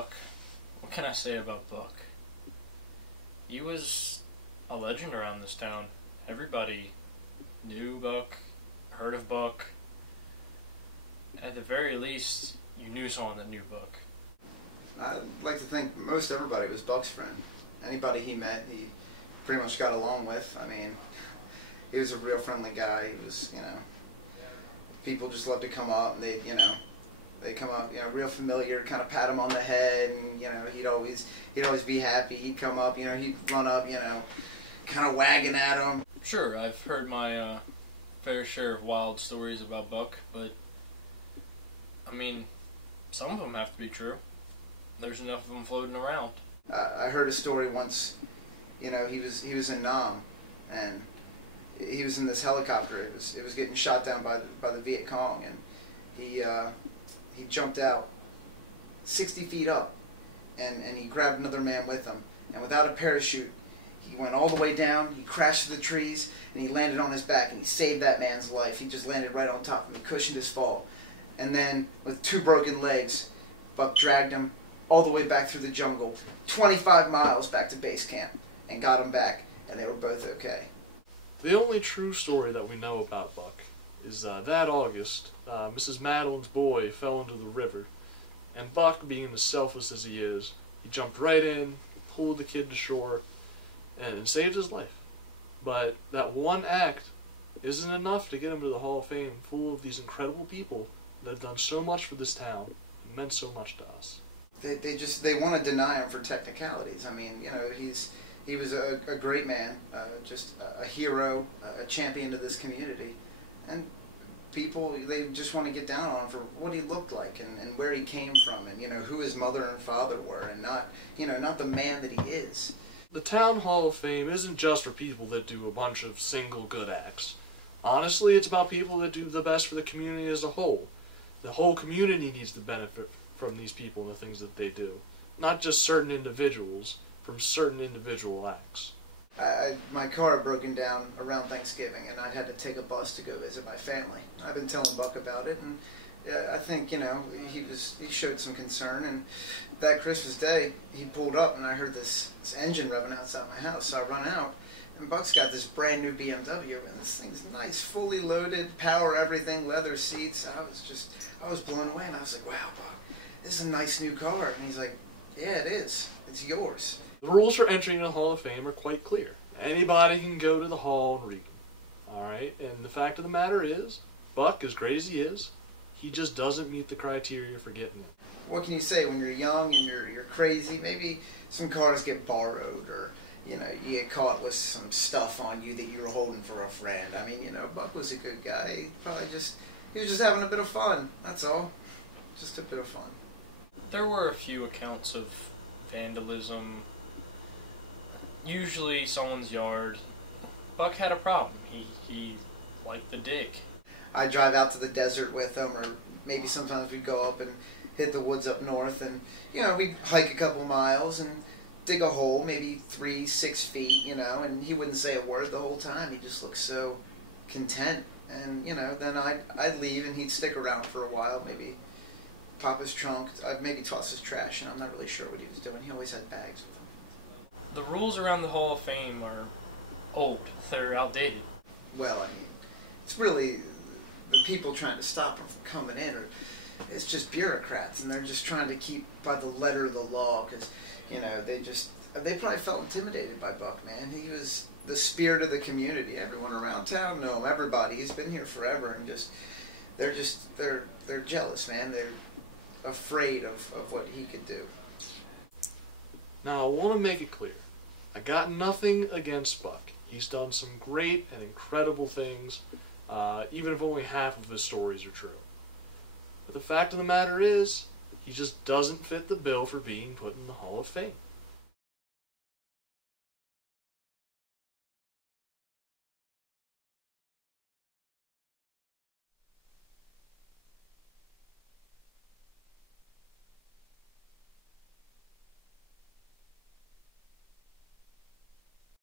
Buck. What can I say about Buck? He was a legend around this town. Everybody knew Buck, heard of Buck. At the very least, you knew someone that knew Buck. I'd like to think most everybody was Buck's friend. Anybody he met, he pretty much got along with. I mean, he was a real friendly guy. He was, people just loved to come up and they come up, real familiar, kind of pat him on the head, and he'd always be happy. He'd come up, he'd run up, kind of wagging at him. Sure, I've heard my fair share of wild stories about Buck, but I mean, some of them have to be true. There's enough of them floating around. I heard a story once. He was in Nam, and he was in this helicopter. It was getting shot down by the Viet Cong, and he jumped out 60 feet up, and he grabbed another man with him. And without a parachute, he went all the way down, he crashed to the trees, and he landed on his back, and he saved that man's life. He just landed right on top of him. He cushioned his fall. And then, with 2 broken legs, Buck dragged him all the way back through the jungle, 25 miles back to base camp, and got him back, and they were both okay. The only true story that we know about Buck is that August, Mrs. Madeline's boy fell into the river, and Buck, being as selfless as he is, he jumped right in, pulled the kid to shore, and saved his life. But that one act isn't enough to get him to the Hall of Fame, full of these incredible people that have done so much for this town and meant so much to us. They want to deny him for technicalities. I mean, he was a great man, just a hero, a champion to this community, and people, they just want to get down on him for what he looked like and where he came from, and who his mother and father were, and not the man that he is. The Town Hall of Fame isn't just for people that do a bunch of single good acts. Honestly, it's about people that do the best for the community as a whole. The whole community needs to benefit from these people and the things that they do, not just certain individuals from certain individual acts. My car had broken down around Thanksgiving, and I had to take a bus to go visit my family. I've been telling Buck about it, and I think he showed some concern. And that Christmas Day, he pulled up, and I heard this engine revving outside my house. So I run out, and Buck's got this brand new BMW, and this thing's nice, fully loaded, power everything, leather seats. I was blown away, and I was like, wow, Buck, this is a nice new car. And he's like, yeah, it is. It's yours. The rules for entering the Hall of Fame are quite clear. Anybody can go to the Hall and read them. Alright? And the fact of the matter is, Buck, as great as he is, he just doesn't meet the criteria for getting in. What can you say when you're young and you're crazy? Maybe some cars get borrowed, or you get caught with some stuff on you that you were holding for a friend. I mean, Buck was a good guy. He was just having a bit of fun. That's all. Just a bit of fun. There were a few accounts of vandalism. Usually someone's yard. Buck had a problem. He liked to dig. I'd drive out to the desert with him, or maybe sometimes we'd go up and hit the woods up north, and we'd hike a couple miles and dig a hole, maybe 3-6 feet, and he wouldn't say a word the whole time. He just looked so content, and then I'd leave and he'd stick around for a while, maybe pop his trunk, I'd maybe toss his trash, and I'm not really sure what he was doing. He always had bags with him. The rules around the Hall of Fame are old. They're outdated. Well, I mean, it's really the people trying to stop him from coming in, or it's just bureaucrats, and they're just trying to keep by the letter of the law, because they probably felt intimidated by Buck, man. He was the spirit of the community. Everyone around town knew him. Everybody. He's been here forever, and they're jealous, man. They're afraid of what he could do. Now, I want to make it clear, I got nothing against Buck. He's done some great and incredible things, even if only half of his stories are true. But the fact of the matter is, he just doesn't fit the bill for being put in the Hall of Fame.